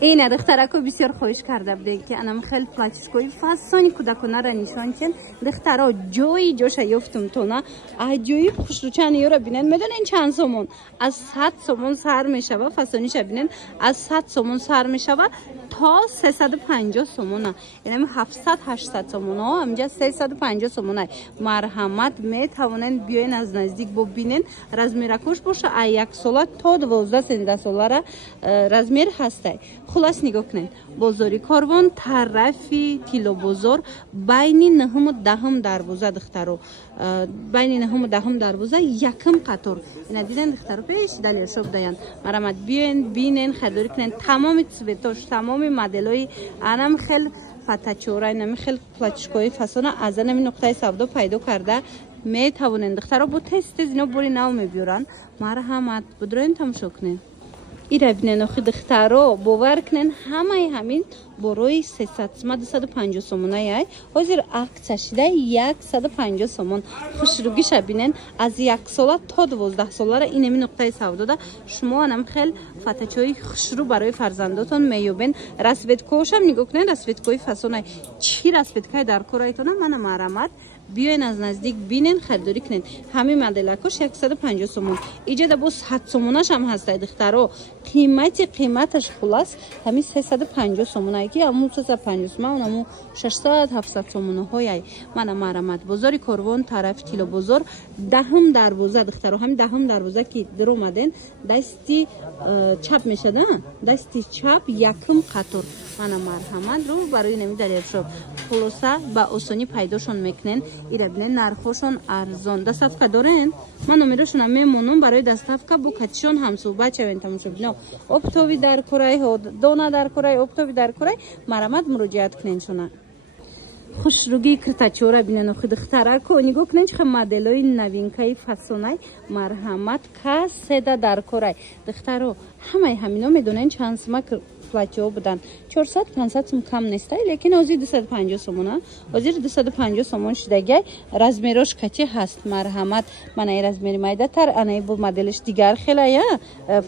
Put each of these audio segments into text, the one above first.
این دخترکو بسیار خوش کرده بودین که انم خیلی پلاتیشکوی فاسونی کودکونه را نشان کن دخترها جوش یفتم تونا جوی خوشروچن یورا بینن میدونین چند سومون از 100 سومون سر میشه فاسونیش بینن از 100 سومون سر میشه تا 350 سومونه یعنی 700 800 سومونه همجا 350 سومونه مرحمت میتوانن بیاین از نزدیک ببینن رزمیرکوش باشه یک ساله تا 12 13 ساله را رزمیر هسته خلاص نگاه کنین بازاری کاروان طرفی تیلو بازار بین نهم و دهم دروازه دخترو بین نهم و دهم دروازه یکم قطار اینا دیدن دخترو پیش دلیل شوب داین مرحمت بیاین بینین خریداری کنین تمام سویتاش تمام مدلای انم خیلی فتاچورای نمی خیلی پلاتیشکوی فسونه از نمی نقطه سودا پیدا کرده می توانند دخترها با تست اینا بوری نو میبیورن مرحمت بدرین تماشا کنین ایره بینن اخی دخترها باور کنین همین بروی 300 250 سومونه یای حاضر عکس شده 150 سومون خوشروگیش بینن از 1 ساله تا 12 ساله را این می نقطه سودا ده شما هم خیلی فتاچوی خوشرو برای فرزنداتون میوبین رسویدکوش هم نگاه کنین رسویدکوی فسونه چی رسویدکای در کورایتون من مرحمت بیاین از نزدیک بینین خریداری کنین همین مدلکش 150 سومون ایجاد با 100 سومونش هم هست دخترها قیمتش خلاص همین 350 سومونه که همون 350 سومون همون 600 700 سومونه های من مرحمت بازار کاروان طرف تیلو بازار دهم دروازه دخترها همین دهم دروازه که در اومدن دستی چپ میشه نه دستی چپ یکم قطار من مرحمت رو برای نمیدارید شب خلاصه با آسانی پیداشون میکنن ایره بینن نرخوشون ارزان دستافکا دارن من نمیرشون هم میمونم برای دستافکا با کتشون هم صحبت شوین تماشا بینم اپتوی در کورای دونه در کورای اپتوی در کورای مرحمت مراجعت کنین شونه خوشروگی کرتاچورا بینن خود دخترکو نگاه کنین چه مدلای نوینکای فسونای مرحمت کا سدا در کورای دخترو همینا میدونن چند سما پلاتیو بودن 400 500 سوم کم نیست لیکن ازی 250 سومونه ازی 250 سومون شدگی رزمیروش کچی هست مرحمت من ای رزمیری مایده تر انای بو مدلش دیگر خیلی یا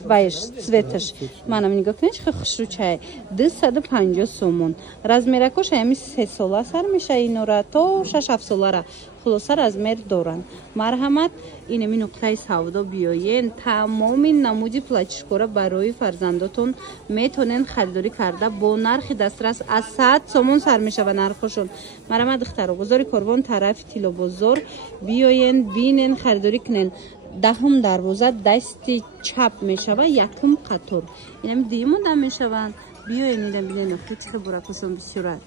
وایش سویتش منم نگاه کنین چه خوشرو چای 250 سومون رزمیرکوش همی 3 ساله سر میشه اینو را تا 6 7 ساله را خلاصه رزمیر دارن مرحمت این می نقطه سودا بیاین تمام نمودی پلاتیشکورا برای فرزنداتون میتونن خریداری کرده با نرخ دسترس از 100 سومون سر میشه و نرخشون مرحمت دخترو بازار کاروان طرف تیلو بازار بیاین بینن خریداری کنن دهم دروازه دستی چپ میشه و یکم قطار اینم دیمون دم میشون بیاین اینا بینن خیلی براکشون بسیار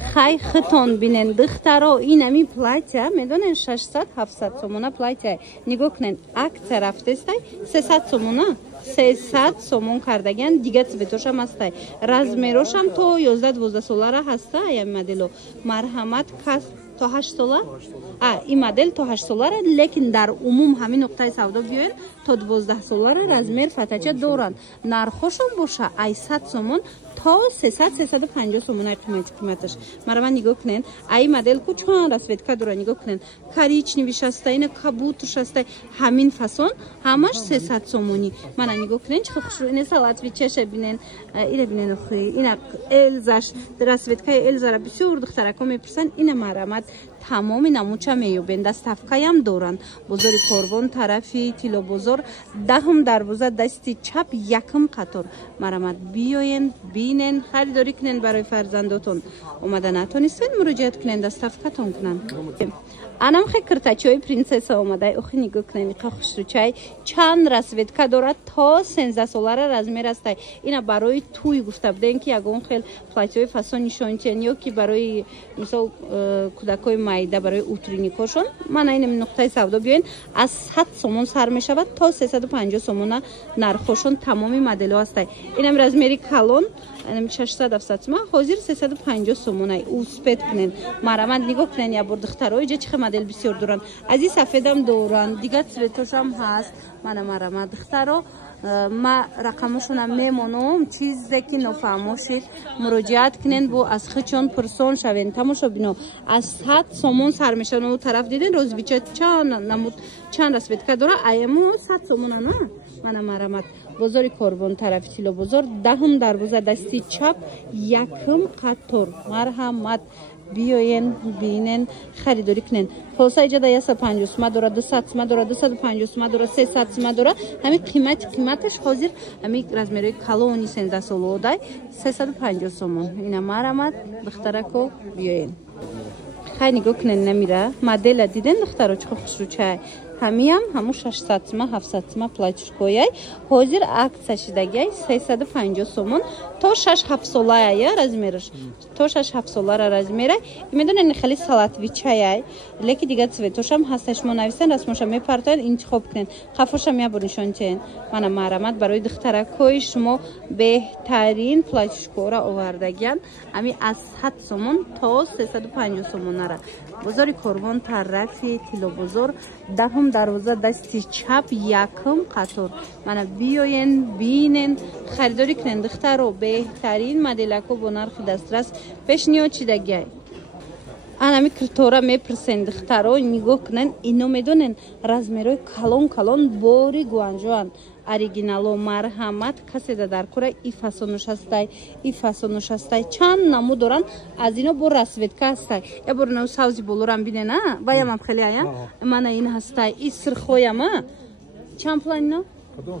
خی خطون بینن دخترها اینمی پلاتیا میدونن 600 700 سومونه پلاتیا نگاه کنن اکت رفته است 300 سومونه 300 سومون کردگن دیگه سویتوش هم هسته رزمیروش هم تو 11 12 ساله را هسته این مدلو مرحمت کس تا 8 ساله این مدل تا 8 ساله را لیکن در عموم همین نقطه سودا بیاین تا 12 ساله را رزمیر فتاچه دارن نرخشون باشه 800 سومون تا 300 350 سومون قیمتش مرا نگاه کنین این مدل کو چون رسویدکا داره نگاه کنین کاریچ نوشته این کبوتر شسته همین فسون همش 300 سومونی من نگاه کنین چه خوشرو این سالات ویچش ببینین اینو ببینین خو این الزاش رسویدکای الزا را بسیار دخترکو میپرسن این مرحمت تمام نموچه میوبین دستافکای هم دارن بازار کاروان طرفی تیلو بازار دهم دروازه دستی چپ یکم قطار مرحمت بیاین بینن خریداری کنین برای فرزنداتون اومدن نتونستین مراجعت کنین دستافکاتون کنن انم خیلی کرتاچوی پرنسس اومده اخی نگاه کنین خوشروچای چند رسویدکا داره تا 13 ساله را رزمیر است اینا برای توی گفته بودن که یگون خیلی پلاتیوی فسون نشانچن یا که برای مثلا کودکای مایده برای اوترینیکاشون من این نقطه سودا بیاین از 100 سومون سر میشود تا 350 سومون نرخشون تمامی مدل است اینم رزمیری کالون اینم 600 700 سومون حاضر 350 سومونه اوسپت کنین مرحمت نگاه کنین یا بر دخترای چه مدل بسیار دارن از این سفیدم دارن دیگه سویتوش هم هست من مرحمت دخترا ما رقمشون میمونم چیزی که نفهموشید مراجعت کنین بو از خودشون پرسون شوین تماشا بینو از 100 سومون سر میشن اون طرف دیدین روز بیچه چند رسمت که داره ایمون 100 سومون نه من مرمت بازار کاروان طرف تیلو بازار دهم دروازه دستی چپ یکم قطور مرحمت بیاین بینن خریداری کنین خلاصه اینجا در 150 سوم داره 200 سوم داره 250 سوم داره 300 سوم داره همین قیمتش حاضر همین رزمری کالونی 13 سالو دای 350 سوم اینا مرحمت دخترکو بیاین خیلی نگاه کنین نمیره مدل دیدن دخترو چه خوش رو چای همون 600 سوم 700 سوم платьишкояй حاضر акция шидагай 350 сомон то 6-7 солая размериш то 6-7 солара размера имедонен хели салатвичаяй леки дига цветошам ҳасташ мо нависен расмоша мепартоян интихоб кунен хафошам я бурнишончен мана марамат барои духтаракои шумо беҳтарин платьишкора овардагиян ами аз 100 сомон то 350 сомонара бозори корвон тарафи тилобозор дахм дарвоза дасти чап якм қатор мана биёен бинен харидорӣ кунен духтаро беҳтарин моделако бо нархи дастрас пешниҳод чидагиай анами киртора мепурсен духтаро нигоҳ кунен ино медонен размерои калон бори гуанҷоан оригинало марҳамат каседа дар кора и фасонушастай чанд намуд доранд аз ино бо расветка ҳастай я бор нав савзи болорам бинена ваямам хеле ая мана ин ҳастай и сирхояма чанд планино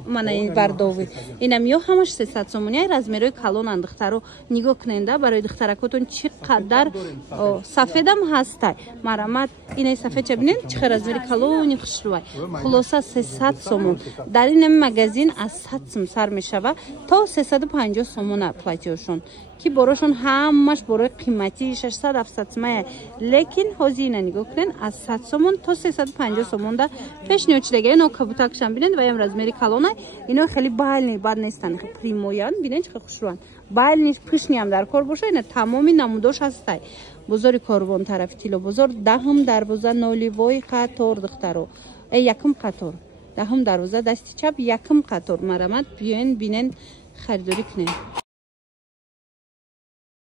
мана ин бардови инам ё ҳамаш 300 сомония размерои калонанд духтаро нигоҳ куненда барои духтаракотон чӣ қадар сафедам ҳастай марҳамат инаи сафедча бинен чӣ қадар размери калони хушрӯвай хулоса 300 сомон дар ин магазин аз 100 сом сар мешава то 350 сомона платьёшон ки борошон ҳамаш борои қимати 600-700 сомая лекин ҳозир ина нигоҳ кунен аз 100 сомон то 350 сомонда пешниҳод чидаги ино кабутакшан бинен ваям размери калона ино хеле байлни бад нестан примоян бинен чӣ хушрӯванд байлниш пишниам дар кор боша ина тамоми намудош ҳастай бозори корвон тарафи тило бозор даҳм дарвоза ноливои қатор духтаро якм қатор даҳм дарвоза дасти чап якм қатор марҳамат биёен бинен харидорӣ кунен